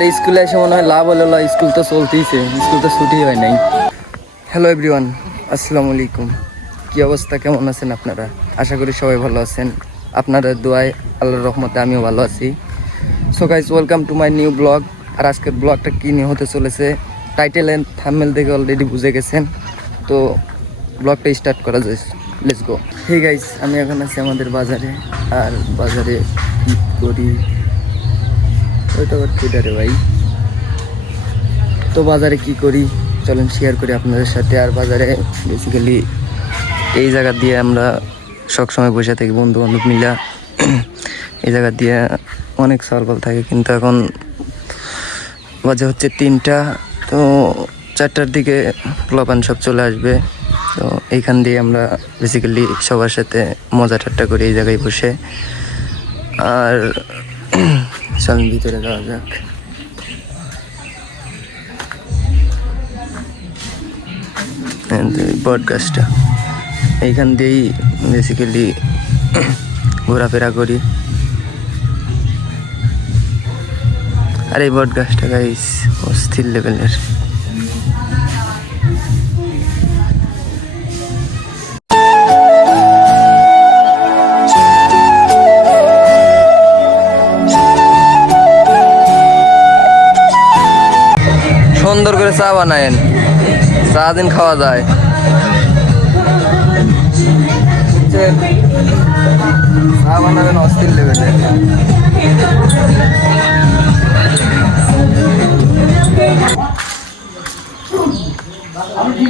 আর স্কুলে এসে মনে হয় লাভ হলো, স্কুল তো চলতেইছে, স্কুল তো ছুটি হয় নাই। হ্যালো এভরিওয়ান, আসসালামু আলাইকুম। কী অবস্থা, কেমন আছেন আপনারা? আশা করি সবাই ভালো আছেন। আপনাদের দোয়ায়, আল্লাহর রহমতে আমিও ভালো আছি। So guys, welcome to my new blog. আর আজকের ব্লগটা কী নিয়ে হতে চলেছে টাইটেল এন্ড থাম্বনেল দেখে অলরেডি বুঝে গেছেন। তো ব্লগটা স্টার্ট করা যায়, লেটস গো। হে গাইস, আমি এখন আছি আমাদের বাজারে। আর বাজারে কী করি ওইটা আবার কেটারে ভাই। তো বাজারে কি করি চলেন শেয়ার করি আপনাদের সাথে। আর বাজারে বেসিক্যালি এই জায়গা দিয়ে আমরা সবসময় বসে থাকি বন্ধু বান্ধব মিলা। এই জায়গা দিয়ে অনেক সার্কেল থাকে, কিন্তু এখন বাজে হচ্ছে 3টা। তো 4টার দিকে পোলাপান সব চলে আসবে। তো এইখান দিয়ে আমরা বেসিক্যালি সবার সাথে মজা ঠাট্টা করি এই জায়গায় বসে। আর চলেন ভিতরে যাওয়া যাক। বট গাছটা এইখান দিয়েই বেসিক্যালি ঘোরাফেরা করি। আর এই বট গাছটা গাইস অস্থির লেভেলের। সুন্দর করে চা বানায়েন, চা দিন খাওয়া যায়। চা বানাবেন অস্থির লেভেলে।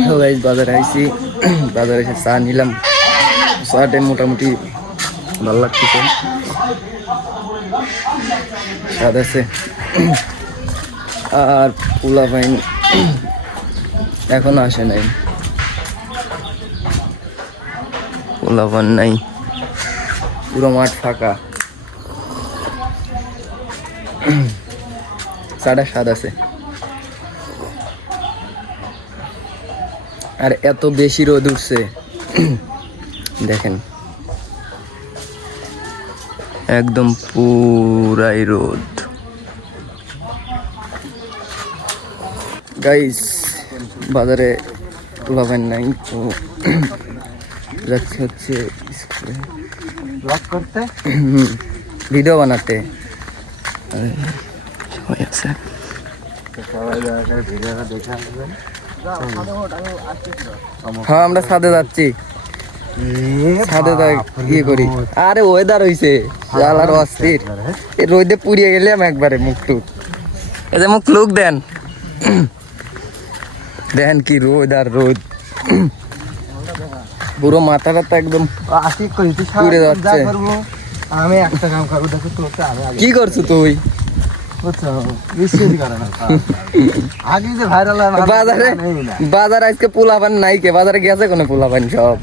তো গাইস বাজারে আইছি, বাজারে এসে চা নিলাম। চাটা মোটামুটি ভালো লাগতেছে, স্বাদ আছে। আর পোলা পাইন এখন আসে নাই, পোলাপান নাই, পুরো মাঠ ফাঁকা। চাটা স্বাদ আছে। আর এত বেশি রোদ উঠছে দেখেন, একদম পুরাই রোদ। গাইস বাজারে পোলাপান নাই, তো যাচ্ছে হচ্ছে স্কুলে ব্লগ করতে, ভিডিও বানাতে। সবাই আছে, হ্যাঁ আমরা ছাদে যাচ্ছি, ছাদে ইয়ে করি। আরে ওয়েদার হইছে জ্বালার অস্থির, রোদে পুড়িয়ে গেলাম একবারে মুখ টুক। এই যে মুখ লুক দেন, দেখেন কি রোদ আর রোদ, পুরো মাথা ব্যথা একদম পুড়ে যাচ্ছে। আমি একটা কাম করবো, দেখো তো কি করছো তুই? বাজার আজকে পোলাপান নাই কে? বাজারে গেছে কোনো পোলাপান? সব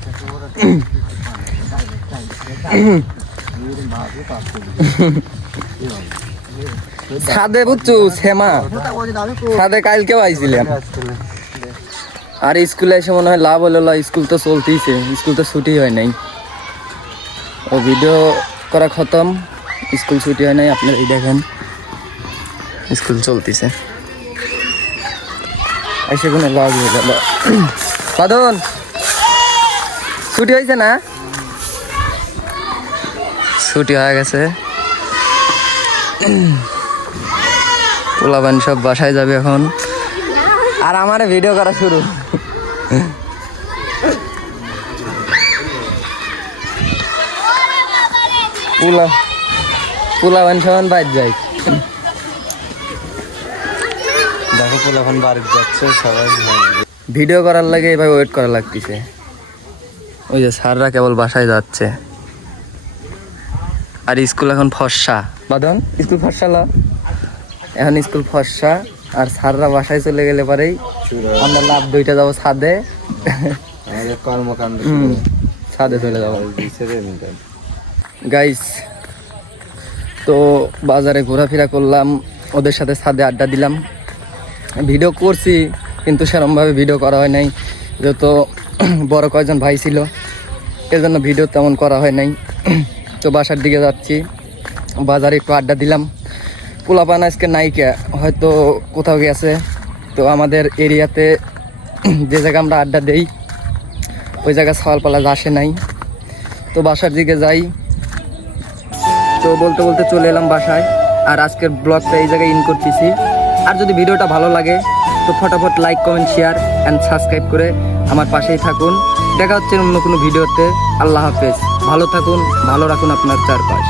ছাদে বুঝছো শ্যামা, ছাদে কালকেও আইছিলাম। আর স্কুলে এসে মনে হয় লাভ হলো, স্কুল তো চলতেইছে, স্কুল তো ছুটি হয় নাই। ও ভিডিও করা খতম, স্কুল ছুটি হয় নাই। আপনারা এই দেখেন স্কুল চলতেছে, এসে কোনো লাভ হয়ে গেল। সাধন ছুটি হয়েছে না? ছুটি হয়ে গেছে, পোলাপান সব বাসায় যাবে এখন। আর আমার ভিডিও করা শুরু। পোলাপান সবান বাইর যায়, দেখো পোলাপান বাড়ি যাচ্ছে সবাই। ভিডিও করার লাগে এভাবে ওয়েট করা লাগতেছে। ওই যে স্যাররা কেবল বাসায় যাচ্ছে। আর স্কুল এখন ফর্সা, বাদন স্কুল ফর্সা এখন স্কুল ফর্সা। আর স্যাররা বাসায় চলে গেলে পরেই আমরা লাভ 2টা যাবো ছাদে, কর্মকাণ্ড ছাদে চলে যাবো গাইস। তো বাজারে ঘোরাফেরা করলাম, ওদের সাথে ছাদে আড্ডা দিলাম। ভিডিও করছি কিন্তু সেরকমভাবে ভিডিও করা হয় নাই, যত বড় কয়েকজন ভাই ছিল এজন্য ভিডিও তেমন করা হয় নাই। তো বাসার দিকে যাচ্ছি, বাজারে একটু আড্ডা দিলাম। পোলাপান আজকে নাইকা হয়তো কোথাও গেছে। তো আমাদের এরিয়াতে যে জায়গা আমরা আড্ডা দেই ওই জায়গা সওয়াল পালা আসে নাই। তো বাসার দিকে যাই। তো বলতে বলতে চলে এলাম বাসায়। আর আজকের ব্লগটা এই জায়গায় ইন করতেছি। আর যদি ভিডিওটা ভালো লাগে তো ফটাফট like comment share and subscribe করে আমার পাশেই থাকুন। দেখা হচ্ছে অন্য কোনো ভিডিওতে। আল্লাহ হাফেজ। ভালো থাকুন, ভালো রাখুন আপনার চারপাশ।